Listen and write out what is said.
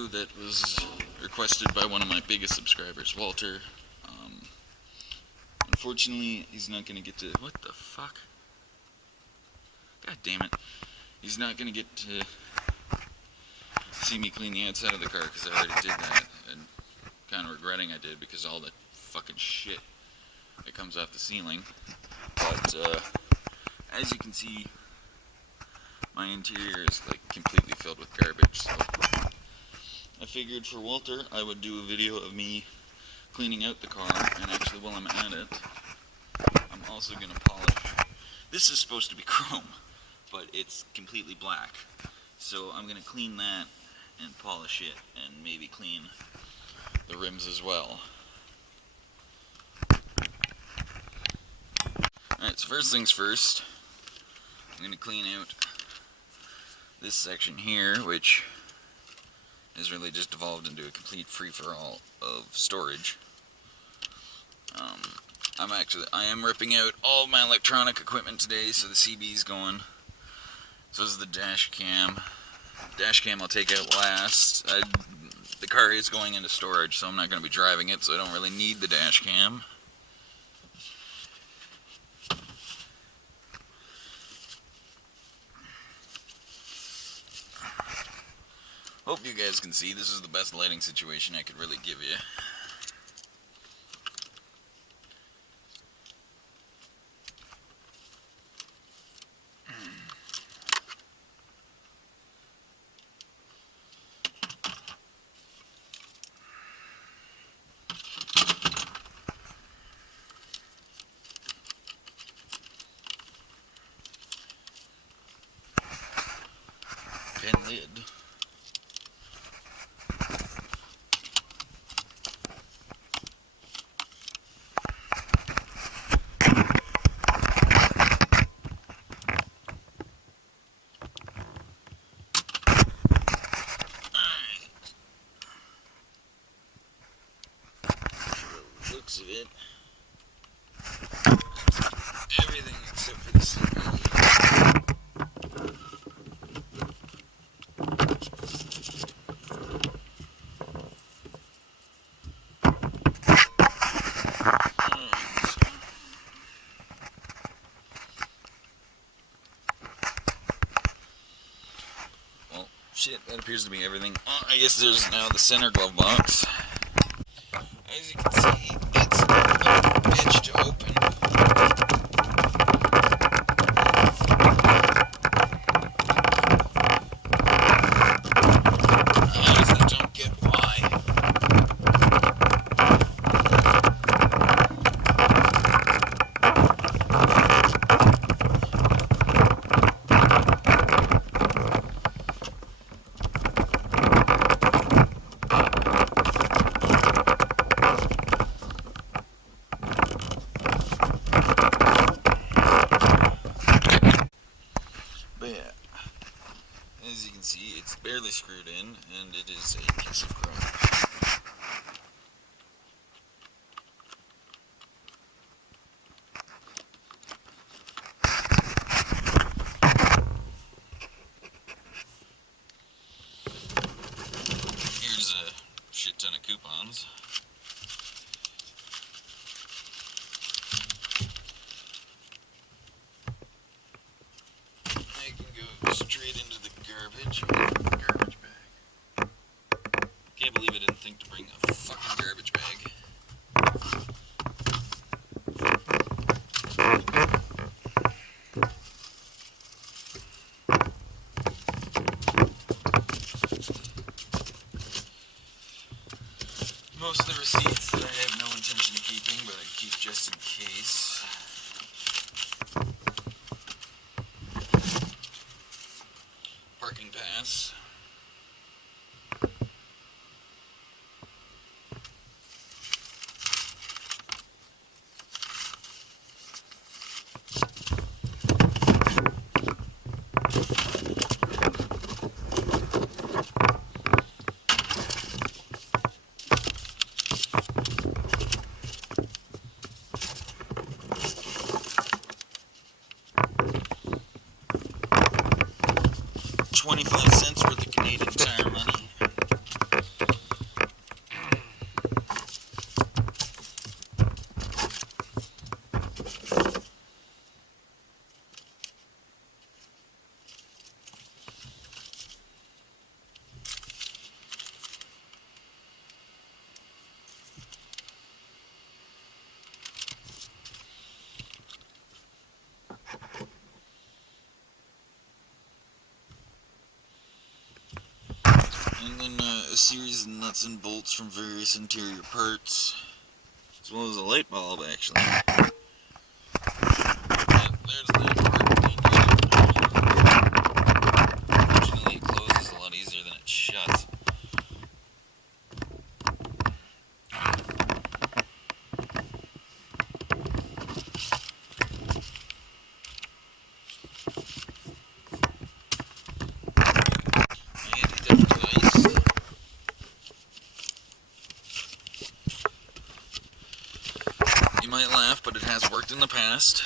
video that was requested by one of my biggest subscribers, Walter. Unfortunately, he's not going to get to... What the fuck? God damn it. He's not going to get to see me clean the outside of the car because I already did that. And kind of regretting I did because all the fucking shit that comes off the ceiling. But, as you can see, my interior is like completely filled with garbage, so I figured for Walter I would do a video of me cleaning out the car, and actually while I'm at it, I'm also going to polish. This is supposed to be chrome, but it's completely black, so I'm going to clean that and polish it, and maybe clean the rims as well. Alright, so first things first, I'm going to clean out this section here, which has really just evolved into a complete free-for-all of storage. I am ripping out all of my electronic equipment today, so the CB's going. So this is the dash cam. Dash cam I'll take out last. The car is going into storage, so I'm not going to be driving it, so I don't really need the dash cam. Hope you guys can see, this is the best lighting situation I could really give you. Pen lid. Looks of it. Everything except for the CB. Well, shit, that appears to be everything. I guess there's now the center glove box. As you can see, it's a bitch to open. I honestly don't get why. As you can see, it's barely screwed in, and it is a piece of chrome. Here's a shit ton of coupons. I can go straight into the garbage bag. Can't believe I didn't think to bring a fucking garbage bag. Most of the receipts that I have no intention of keeping, but I keep just in case. Parking pass. series of nuts and bolts from various interior parts, as well as a light bulb, actually. And there's that part. Fortunately, it closes a lot easier than it shuts. You might laugh, but it has worked in the past.